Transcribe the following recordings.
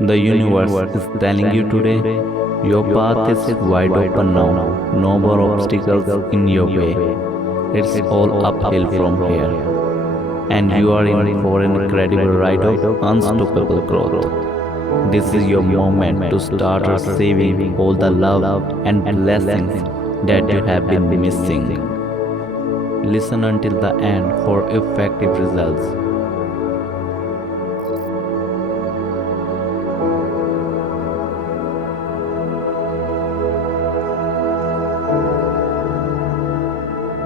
The universe is telling you today your path is wide open now. No more obstacles in your way. It's all uphill from here. And you are in for an incredible ride of unstoppable growth. This is your moment to start receiving all the love and blessings that you have been missing. Listen until the end for effective results.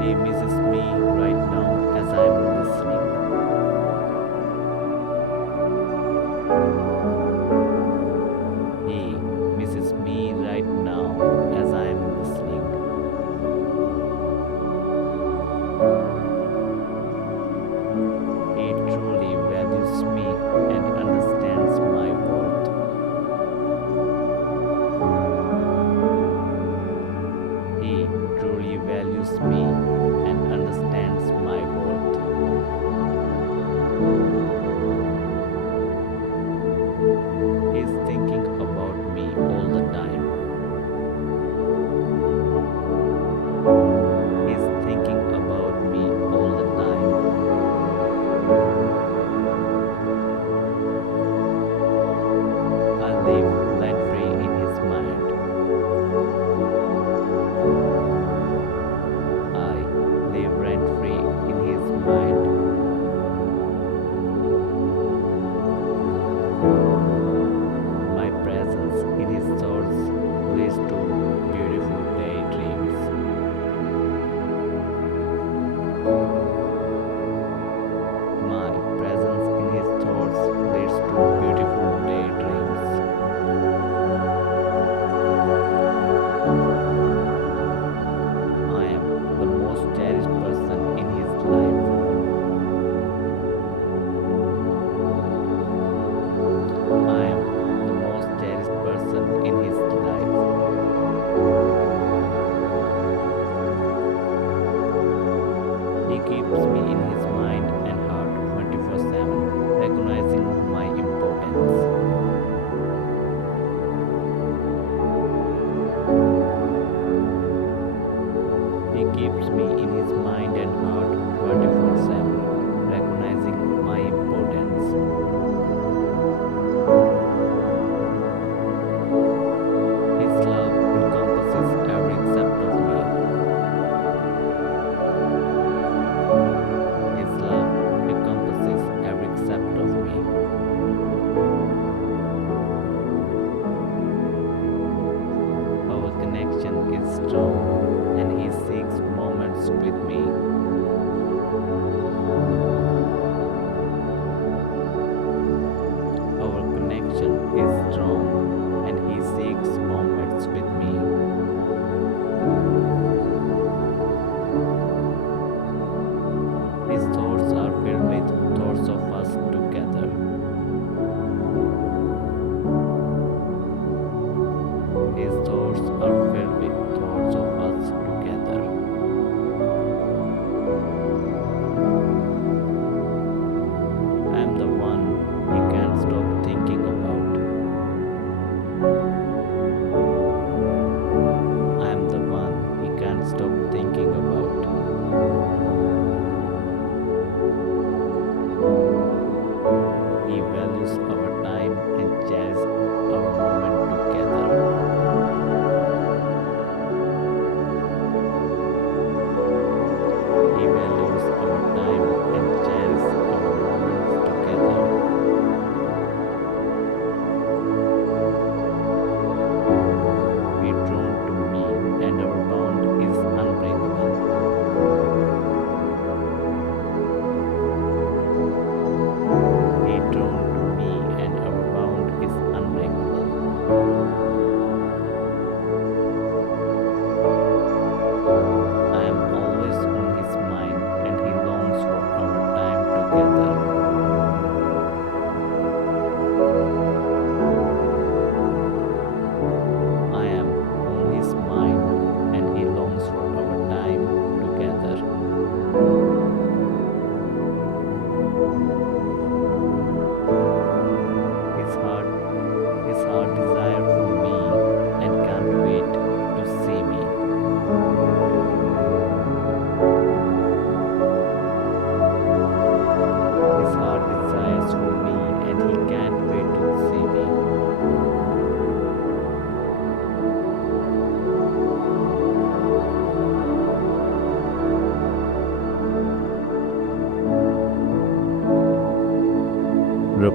He misses me right now as I am listening. He misses me right now as I am listening. He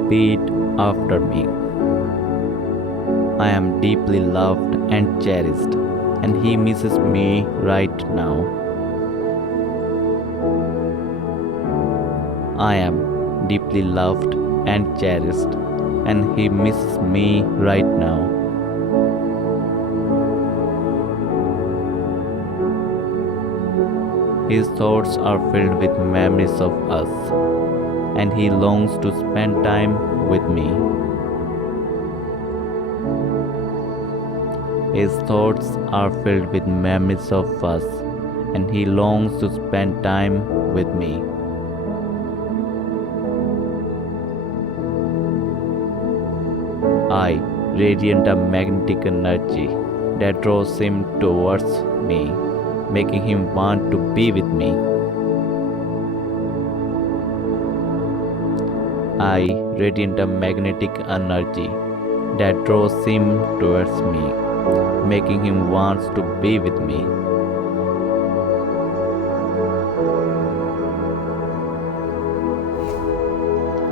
repeat after me. I am deeply loved and cherished, and he misses me right now. I am deeply loved and cherished, and he misses me right now. His thoughts are filled with memories of us, and he longs to spend time with me. His thoughts are filled with memories of us, and he longs to spend time with me. I radiate a magnetic energy that draws him towards me, making him want to be with me. I radiate a magnetic energy that draws him towards me, making him want to be with me.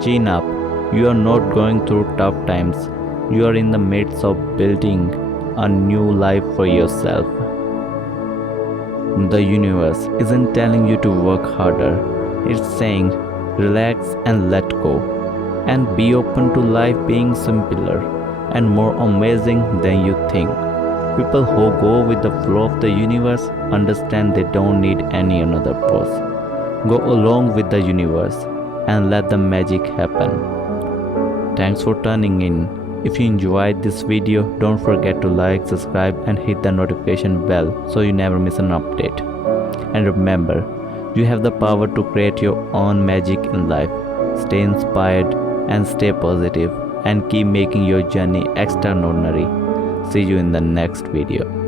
Chin up, you are not going through tough times. You are in the midst of building a new life for yourself. The universe isn't telling you to work harder, it's saying relax and let go, and be open to life being simpler and more amazing than you think. People who go with the flow of the universe understand they don't need any another pose. Go along with the universe and let the magic happen. Thanks for tuning in. If you enjoyed this video, don't forget to like, subscribe and hit the notification bell so you never miss an update. And remember, you have the power to create your own magic in life. Stay inspired and stay positive and keep making your journey extraordinary. See you in the next video.